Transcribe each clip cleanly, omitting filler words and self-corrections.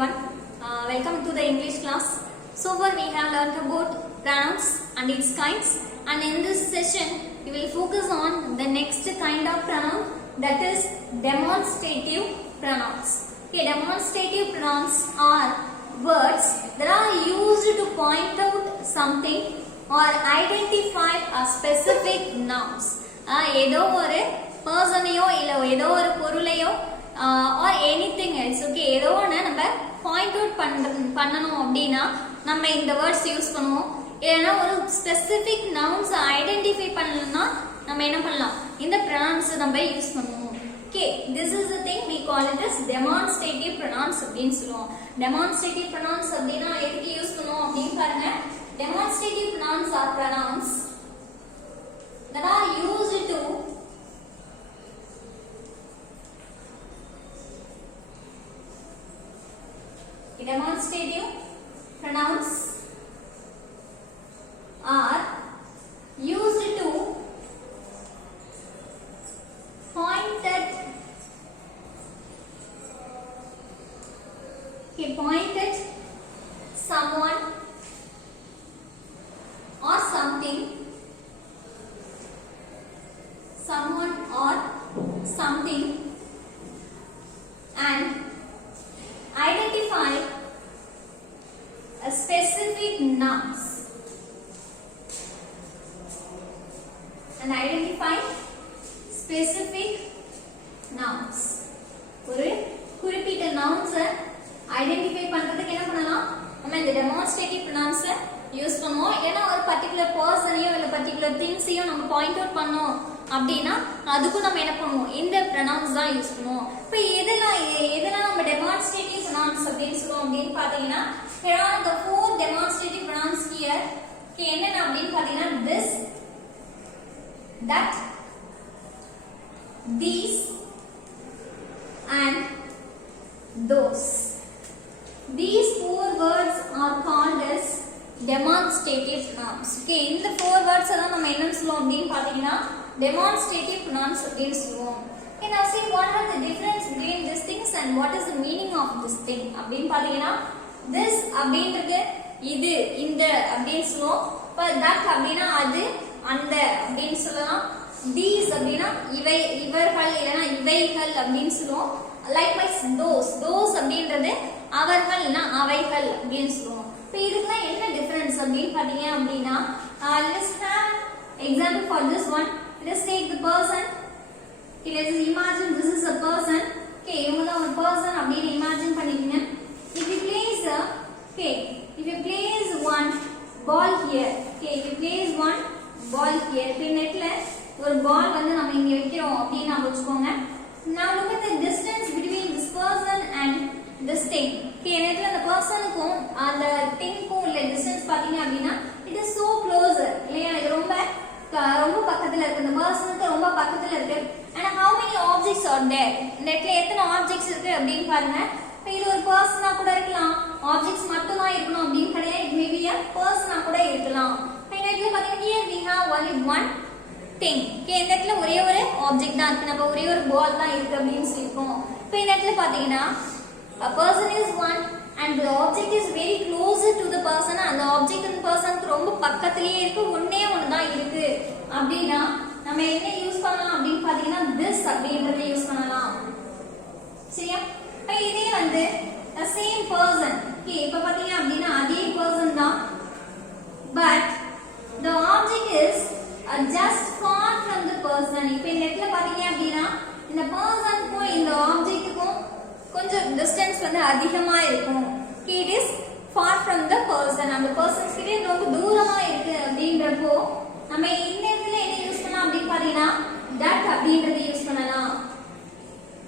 everyone. Welcome to the English class. So far we have learned about pronouns and its kinds, and in this session we will focus on the next kind of pronoun, that is demonstrative pronouns. Okay, demonstrative pronouns are words that are used to point out something or identify a specific nouns. ஏதோ ஒரு பர்சனையோ இல்ல ஏதோ ஒரு பொருளையோ or anything else. Okay, ஏதோ ஒன்று நம்ம point out பண்ணணும் அப்படின்னா நம்ம இந்த வேர்ட்ஸ் யூஸ் பண்ணுவோம். இல்லைன்னா ஒரு ஸ்பெசிபிக் நவுன்ஸ் ஐடென்டிஃபை பண்ணணும்னா நம்ம என்ன பண்ணலாம், இந்த ப்ரொனவுன்ஸ் நம்ம யூஸ் பண்ணுவோம். Okay, this is the thing we call it as demonstrative pronouns அப்படின்னு சொல்லுவோம். Demonstrative pronouns அப்படின்னா எதுக்கு யூஸ் பண்ணுவோம் அப்படின்னு பாருங்க. Demonstrative pronouns are pronouns that are used to demonstrative pronouns are used to point at someone or something, and identify a specific nouns. ஒரு குறிப்பிட்ட nouns identify பண்றதுக்கு என்ன பண்ணலாம், நம்ம இந்த demonstrative pronouns யூஸ் பண்ணுவோம். ஏன்னா ஒரு பர்టిక్యులர் பர்சனையோ இல்ல பர்టిక్యులர் திங்ஸையோ நம்ம பாயிண்ட் அவுட் பண்ணோம் அப்படின்னா அதுக்கும் நம்ம என்ன பண்ணுவோம், இந்த pronouns தான் யூஸ் பண்ணுவோம். இப்போ இதெல்லாம் நம்ம demonstrative pronouns அப்படின்னு சொல்லுவோம் அப்படின்னு பாத்தீங்கன்னா, here are the four demonstrative pronouns here. என்னென்ன அப்படின்னு பாத்தீங்கன்னா, this, that, these and those. These four words are called as demonstrative pronouns. Okay, இந்த four words எல்லாம் நம்ம என்ன சொல்லுவோம் அப்படின்னு பாத்தீங்கன்னா demonstrative pronouns அப்படின்னு சொல்லுவோம். Okay, now see what are the difference between these things and what is the meaning of this thing அப்படின்னு பாத்தீங்கன்னா, this அப்படின்றது இது இந்த அப்படின்னு சொல்லுவோம். that அப்படின்னா அது அந்த அப்படின்னு சொல்லலாம். these அப்படின்னா இவை இவர்கள் இல்லனா இவைகள் அப்படின்னு சொல்லுவோம். likewise those அப்படின்றது அவர்கள்னா அவைகள் அப்படின்னு சொல்லுவோம். இப்போ இதுக்கெல்லாம் என்ன டிஃபரன்ஸ் அப்படின்னு பாத்தீங்க அப்படின்னா, let's have example for this one. Let's take the person. Okay, let's imagine this is a person. Okay, இவங்க தான் ஒரு person அப்படின்னு imagine பண்ணிக்கங்க. If you place one ball here. Okay, if you place one ball here. இப்போ நெட்ல ஒரு பால் வந்து நம்ம இங்க வைக்கிறோம் அப்படின்னு நான் வச்சுக்கோங்க. Now look at the distance between this person and this thing. Okay, நெட்ல அந்த பர்சனுக்கும் அந்த திங்க்கும் உள்ள டிஸ்டன்ஸ் பாத்தீங்க அப்படின்னா it is so closer. இல்லையா, இது ரொம்ப பக்கத்துல இருக்கு, இந்த பர்சனுக்கு ரொம்ப பக்கத்துல இருக்கு. and how many objects are there? நெட்ல எத்தனை ஆப்ஜெக்ட்ஸ் இருக்கு அப்படின்னு பாருங்க. இப்போ இது ஒரு பர்சனா கூட இருக்கலாம், ஆப்ஜெக்ட்ஸ் மட்டும் தான் இருக்கணும் அப்படின்னு கிடையாது, it may be a பர்சனா கூட இருக்கலாம். இப்போ நெட்ல பாத்தீங்கன்னா here we have only one thing. Okay, இந்த இடத்துல ஒரே ஒரு ஆப்ஜெக்ட் தான் இருக்கு, நம்ம ஒரே ஒரு பால் தான் இருக்கு அப்படின்னு சொல்லிருக்கோம். இப்போ இந்த இடத்துல பாத்தீங்கன்னா a person is one and the object is very close to the person. அந்த ஆப்ஜெக்ட் அந்த பர்சனுக்கு ரொம்ப பக்கத்திலேயே இருக்கு, ஒண்ணே ஒண்ணு தான் இருக்கு அப்படின்னா நம்ம என்ன யூஸ் பண்ணலாம் அப்படின்னு பாத்தீங்கன்னா this அப்படின்றதை யூஸ் பண்ணலாம். சரியா, இப்போ இதே வந்து the same person. Okay, இப்போ பாத்தீங்க அப்படின்னா அதே person தான், but the object is just far from the person. இப்போ இந்த இடத்துல பாத்தீங்க அப்படின்னா இந்த பர்சனுக்கும் இந்த ஆப்ஜெக்ட்டுக்கும் கொஞ்சம் டிஸ்டன்ஸ் வந்து அதிகமா இருக்கும். it is far from the person. அந்த பர்சன்ஸ் கிட்ட ரொம்ப தூரமா இருக்கு அப்படின்றப்போ நம்ம இந்த இடத்துல என்ன யூஸ் பண்ணலாம் அப்படின்னு பாத்தீங்கன்னா that அப்படின்றதை யூஸ் பண்ணலாம்.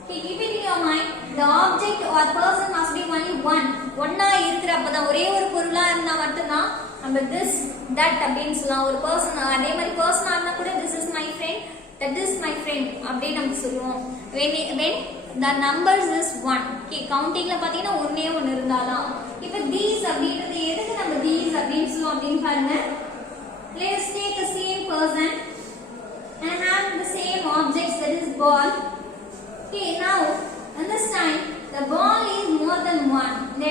Okay, keep it in your mind. The object or person must be only one. ஒண்ணா இருக்கிறப்பதான், ஒரே ஒரு பொருளா இருந்தா மட்டும்தான் நம்ம this that அப்படின்னு சொல்லலாம். ஒரு பர்சன் அதே மாதிரி பர்சனா இருந்தா கூட this is my friend, that is my friend அப்படின்னு நம்ம சொல்லுவோம். when the numbers is 1. Okay, countingல பாத்தீங்கன்னா ஒண்ணே ஒன்னு இருந்தாலாம். இப்போ these அப்படின்றது எதுக்கு நம்ம these அப்படின்னு சொல்லுவோம் அப்படின்னு பாருங்க. Let's take the same person and have the same objects, that is ball. Okay, now in this time the ball is more than one. இந்த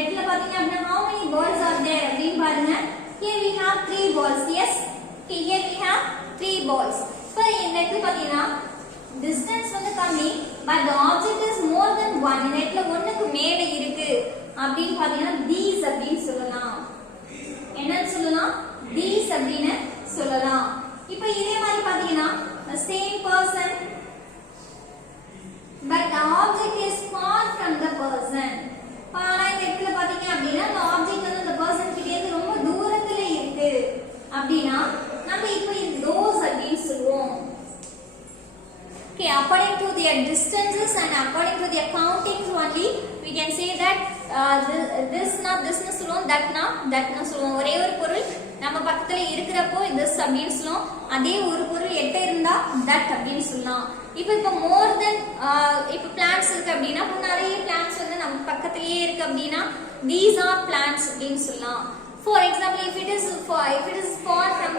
that this னா சொல்லுவோம், that னா சொல்லுவோம். ஒரே ஒரு பொருள் நம்ம பக்கத்துல இருக்கிறப்போ this அப்படின்னு சொல்லுவோம். அதே ஒரு பொருள் எட்ட இருந்தா that அப்படின்னு சொல்லலாம். இப்போ more than இப்போ plants இருக்கு அப்படின்னா நிறைய plants வந்து நம்ம பக்கத்துலயே இருக்கு அப்படின்னா these are plants அப்படின்னு சொல்லலாம். For example, if it is far from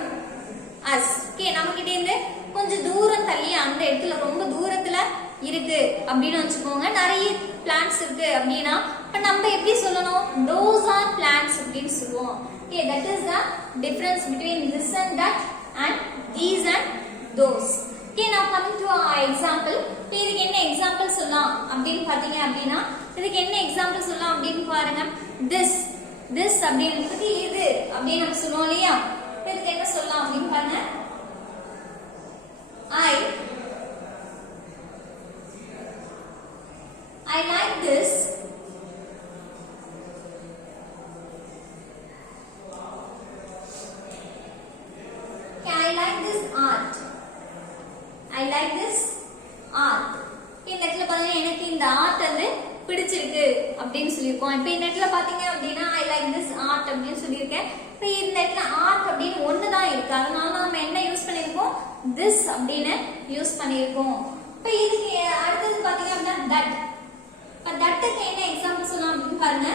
us, okay, நமக்கிட்ட இருந்து கொஞ்சம் தூரம் தள்ளி அந்த இடத்துல ரொம்ப தூரத்துல இருக்கு அப்படின்னு வச்சுக்கோங்க. நிறைய plants இருக்கு அப்படின்னா இப்ப நம்ம எப்படி சொல்லணும்? Those are plants அப்படின்னு சொல்லுவோம். Okay, that is the difference between this and that and these and those. Okay, now coming to our example. இதுக்கு என்ன எக்ஸாம்பிள் சொல்லலாம் அப்படின்னு பாத்தீங்க அப்படின்னா இதுக்கு என்ன எக்ஸாம்பிள் சொல்லலாம் அப்படின்னு பாருங்க. this அப்படிங்கிறதுக்கு இது அப்படின்னு நம்ம சொல்லுவோம் இல்லையா? இதுக்கு என்ன சொல்லலாம் அப்படின்னு பாருங்க. I like this. I like this art. I like this art. இந்த இடத்துல பாருங்க எனக்கு இந்த ஆர்ட் வந்து பிடிச்சிருக்கு அப்படின்னு சொல்லியிருக்கோம். இப்போ இந்த இடத்துல பாத்தீங்க அப்படின்னா I like this art அப்படின்னு சொல்லியிருக்கேன். இப்போ இந்த இடத்துல ஆர்ட் அப்படின்னு ஒன்று தான் இருக்கு, அதனால நம்ம என்ன யூஸ் பண்ணியிருக்கோம்? this அப்படின்னு யூஸ் பண்ணியிருக்கோம். இப்போ இதுக்கு அடுத்தது பாத்தீங்க அப்படின்னா that. இப்போ தட்டுக்கு என்ன எக்ஸாம்பிள் சொல்லலாம் அப்படின்னு பாருங்க.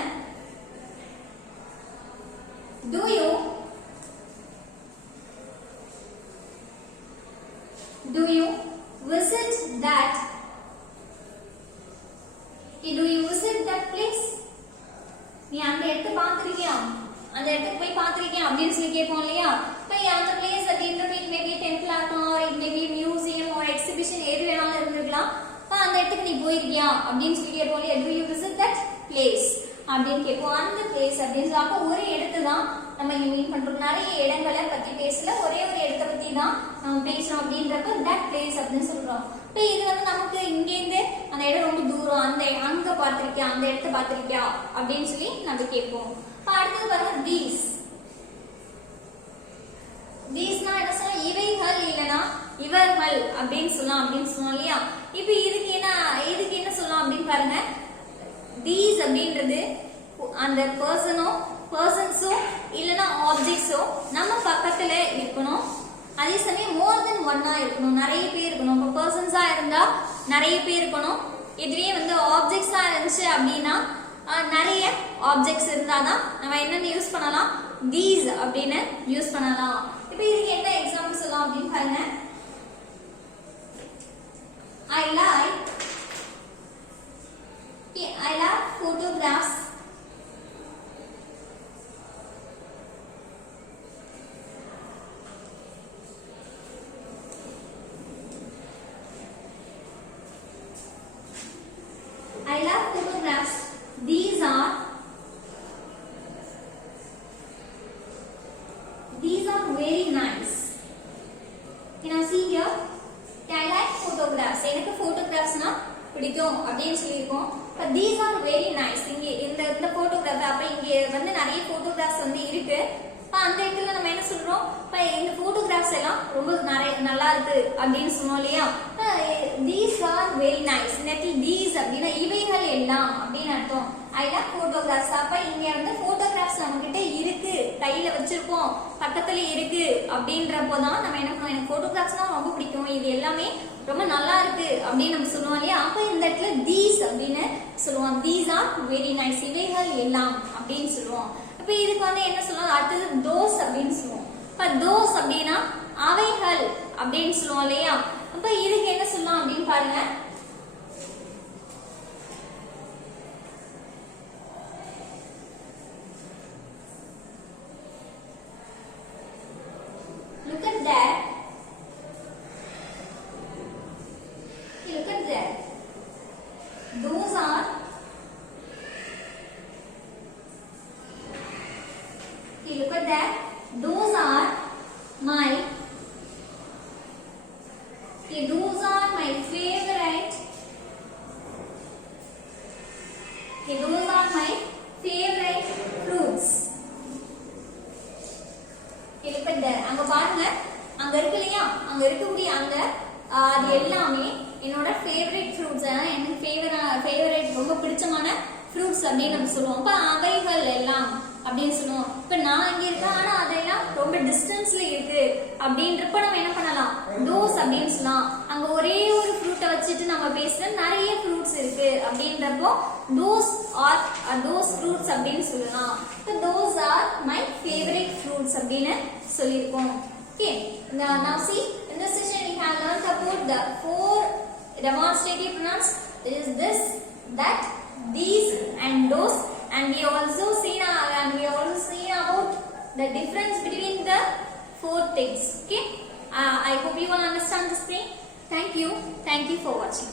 Do you visit that? Do you visit that place? நீ அந்த இடத்தை பார்த்திருக்கியா? அந்த இடத்துக்கு போய் பார்த்திருக்கியா அப்படின்னு சொல்லி கேட்போம் இல்லையா? இப்போ அந்த பிளேஸ் அப்படின்றது it may be temple or it may be museum or exhibition எது வேணாலும் இருந்துக்கலாம். அந்த இடத்துக்கு நீ போயிருக்கியா அப்படின்னு சொல்லி கேட்போம் இல்லையா? Do you visit that place அப்படின்னு கேட்போம். அந்த பிளேஸ் அப்படின்னு சொல்லி அப்போ ஒரு இடத்து தான் நம்ம இங்க மீன் பண்றோம். நிறைய இடங்களை பத்தி பேசல, ஒரே ஒரு இடத்தை பத்தி தான் நம்ம பேசுறோம் அப்படின்றப்ப that place அப்படின்னு சொல்றோம். இப்போ இது வந்து நமக்கு இங்க இருந்து அந்த இடம் ரொம்ப தூரம், அந்த அங்க பார்த்திருக்கியா, அந்த இடத்தை பார்த்திருக்கியா அப்படின்னு சொல்லி நம்ம கேட்போம். இப்போ அடுத்தது பாருங்க these-னா என்ன சொல்லலாம்? இவைகள் இல்லனா இவர்கள் அப்படின்னு சொல்லலாம் அப்படின்னு சொன்னோம் இல்லையா? இப்போ இதுக்கு என்ன சொல்லலாம் அப்படின்னு பாருங்க. these அப்படின்றது அந்த பர்சன்ஸோ இல்லனா ஆப்ஜெக்ட்ஸோ நம்ம பக்கத்துல இருக்கணும். அதே சமயம் more than one-ஆ இருக்கணும், நிறைய பேர் இருக்கணும். இப்போ பர்சன்ஸா இருந்தா நிறைய பேர் இருக்கணும். இதுலயே வந்து ஆப்ஜெக்ட்ஸா இருந்துச்சு அப்படின்னா நிறைய ஆப்ஜெக்ட்ஸ் இருந்தாதான் நம்ம என்னன்னு யூஸ் பண்ணலாம்? these அப்படின்னு யூஸ் பண்ணலாம். இப்போ இதுக்கு என்ன எக்ஸாம்பிள் சொல்லலாம் அப்படின்னு பாருங்க. I like photographs. I love photographs. These are very nice. Can I see here? I like photographs. எனக்கு photographsனா பிடிக்கும் அப்படின்னு சொல்லியிருக்கோம். But these are very nice. இங்க இந்த photographs அப்ப இங்க வந்து நிறைய photographs வந்து இருக்கு. அந்த இடத்துல நம்ம என்ன சொல்றோம்? இந்த photographs எல்லாம் ரொம்ப நல்லா இருக்கு அப்படின்னு சொன்னோம் இல்லையா? These are very nice. these அப்படின்னா இவைகள் எல்லாம் அப்படின்னு அர்த்தம். I love photographs. அப்ப இங்க வந்து photographs நம்ம கிட்ட இருக்கு, கையில வச்சிருக்கோம், பக்கத்துல இருக்கு அப்படின்றப்போதான் நம்ம என்ன பண்ணுவோம்? எனக்கு photographsனா ரொம்ப பிடிக்கும், இது எல்லாமே ரொம்ப நல்லா இருக்கு அப்படின்னு நம்ம சொல்லுவோம் இல்லையா? அப்ப இந்த இடத்துல these அப்படின்னு சொல்லுவோம். These are very nice. இவைகள் எல்லாம் அப்படின்னு சொல்லுவோம். அப்ப இதுக்கு வந்து என்ன சொல்லுவோம்? அடுத்தது those அப்படின்னு சொல்லுவோம். இப்ப those அப்படின்னா அவைகள் அப்படின்னு சொல்லுவோம் இல்லையா? அப்ப இதுக்கு என்ன சொல்லலாம் அப்படின்னு பாருங்க. Look at that. Look at that. Those are look at that. Those are my those are my favorite. Those are my favorite fruits. look at that. அங்க பாருங்க, அங்க இருக்கு இல்லையா? அங்க இருக்கக்கூடிய அந்த அது எல்லாமே என்னோட ஃபேவரட் ஃப்ரூட்ஸ். எனக்கு ஃபேவரட் ரொம்ப பிடிச்சமான ஃப்ரூட்ஸ் அப்படின்னு நம்ம சொல்லுவோம். அப்ப அவைகள் எல்லாம் அப்படின்னு சொல்லுவோம். இப்ப நான் இங்க இருக்கேன், ஆனா அதெல்லாம் ரொம்ப டிஸ்டன்ஸ்ல இருக்கு அப்படின்றப்ப நம்ம என்ன பண்ணலாம், தோஸ் அப்படின்னு சொல்லலாம். அங்க ஒரே ஒரு ஃப்ரூட்டை வச்சுட்டு நம்ம பேசுற நிறைய ஃப்ரூட்ஸ் இருக்கு அப்படின்றப்போ தோஸ் ஆர் தோஸ் ஃப்ரூட்ஸ் அப்படின்னு சொல்லலாம். இப்போ those are my favourite fruits அப்படின்னு சொல்லியிருக்கோம். Okay, now see, in this session we have learned about the 4 demonstrative pronouns. It is this, that, these and those, and we also seen about the difference between the 4 things. Okay, I hope you all understand this thing. Thank you for watching.